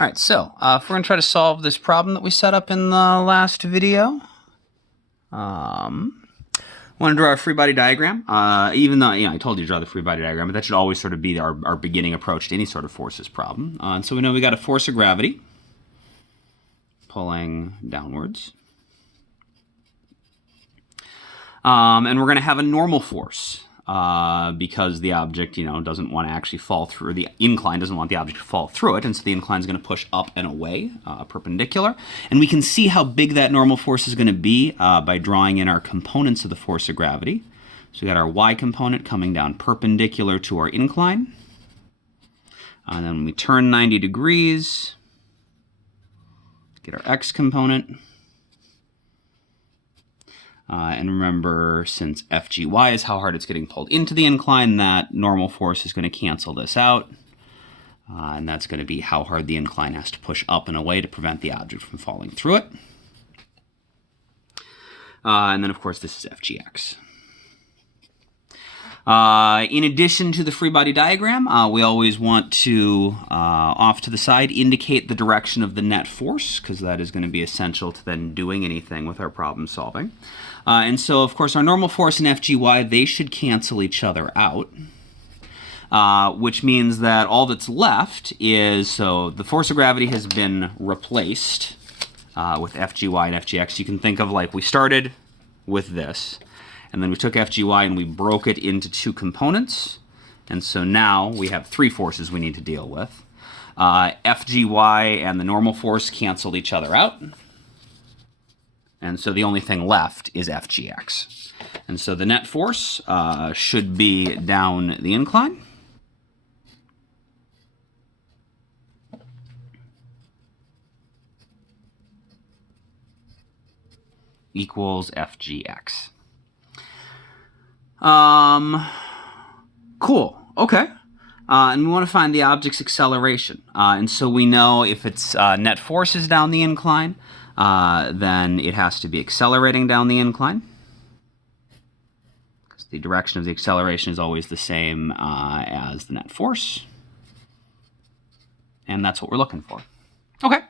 All right, so if we're going to try to solve this problem that we set up in the last video, I want to draw a free body diagram. Even though I told you to draw the free body diagram, but that should always sort of be our beginning approach to any sort of forces problem. And so we know we got a force of gravity pulling downwards. And we're going to have a normal force because the object, doesn't want to actually fall through. The incline doesn't want the object to fall through it, and so the incline is going to push up and away, perpendicular. And we can see how big that normal force is going to be by drawing in our components of the force of gravity. So we got our y component coming down perpendicular to our incline. And then when we turn 90 degrees, get our x component. And remember, since FGY is how hard it's getting pulled into the incline, that normal force is going to cancel this out. And that's going to be how hard the incline has to push up and away to prevent the object from falling through it. And then, of course, this is FGX. In addition to the free body diagram, we always want to, off to the side, indicate the direction of the net force, because that is going to be essential to then doing anything with our problem solving. And so, of course, our normal force and FGY, they should cancel each other out, which means that all that's left is, so the force of gravity has been replaced with FGY and FGX. You can think of like we started with this, and then we took FGY and we broke it into two components. And so now we have three forces we need to deal with. FGY and the normal force canceled each other out. And so the only thing left is FGX. And so the net force should be down the incline. Equals FGX. Cool. Okay. And we want to find the object's acceleration. And so we know if its net force is down the incline, then it has to be accelerating down the incline, because the direction of the acceleration is always the same as the net force. And that's what we're looking for. Okay.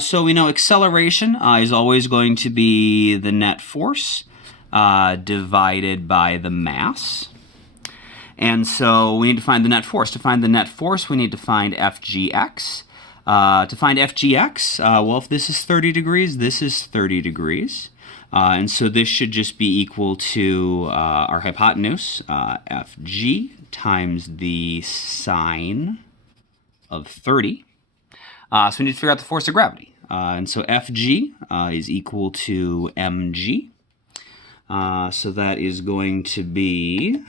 So we know acceleration is always going to be the net force divided by the mass. And so we need to find the net force. To find the net force, we need to find FGX. To find FGX, well, if this is 30 degrees, this is 30 degrees. And so this should just be equal to our hypotenuse, FG, times the sine of 30. So we need to figure out the force of gravity. And so Fg is equal to mg. So that is going to be,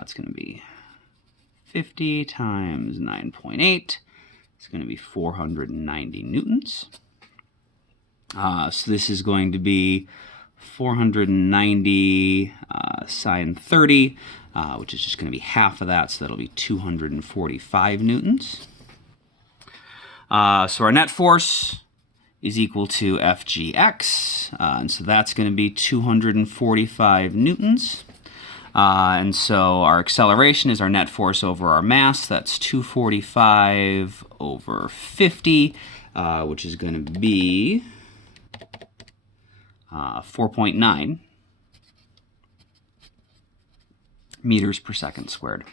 it's going to be 50 times 9.8. It's going to be 490 newtons. So this is going to be 490 sine 30, which is just going to be half of that, so that'll be 245 newtons. So our net force is equal to FGX, and so that's going to be 245 newtons. And so our acceleration is our net force over our mass. That's 245 over 50, which is going to be 4.9 meters per second squared.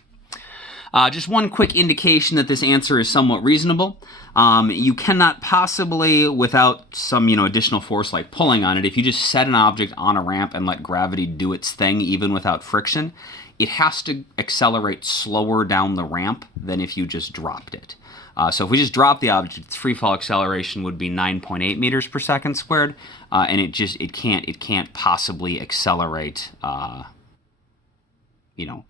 Just one quick indication that this answer is somewhat reasonable. You cannot possibly, without some additional force like pulling on it, if you just set an object on a ramp and let gravity do its thing, even without friction, it has to accelerate slower down the ramp than if you just dropped it. So if we just drop the object, its free fall acceleration would be 9.8 meters per second squared, and it can't possibly accelerate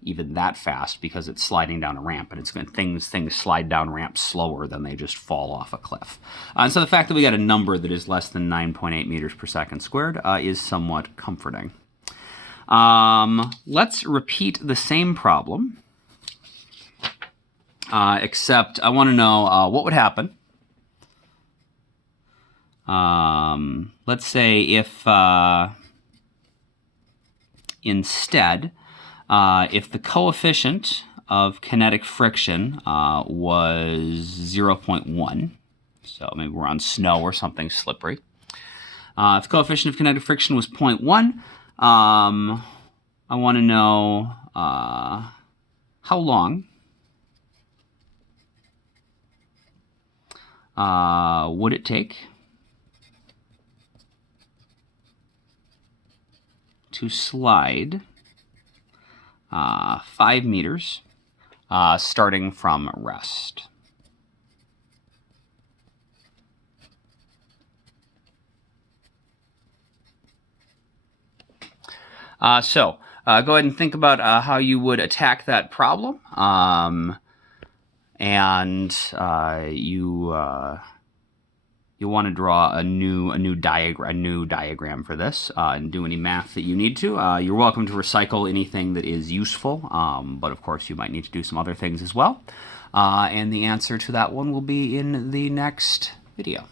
even that fast, because it's sliding down a ramp, and it's going things slide down ramps slower than they just fall off a cliff. And so the fact that we got a number that is less than 9.8 meters per second squared is somewhat comforting. Let's repeat the same problem, except I want to know what would happen. Let's say if instead, if the coefficient of kinetic friction was 0.1. So maybe we're on snow or something slippery. If the coefficient of kinetic friction was 0.1, I want to know how long would it take to slide 5 meters starting from rest. So go ahead and think about how you would attack that problem, and you want to draw a new diagram for this, and do any math that you need to. You're welcome to recycle anything that is useful, but of course you might need to do some other things as well. And the answer to that one will be in the next video.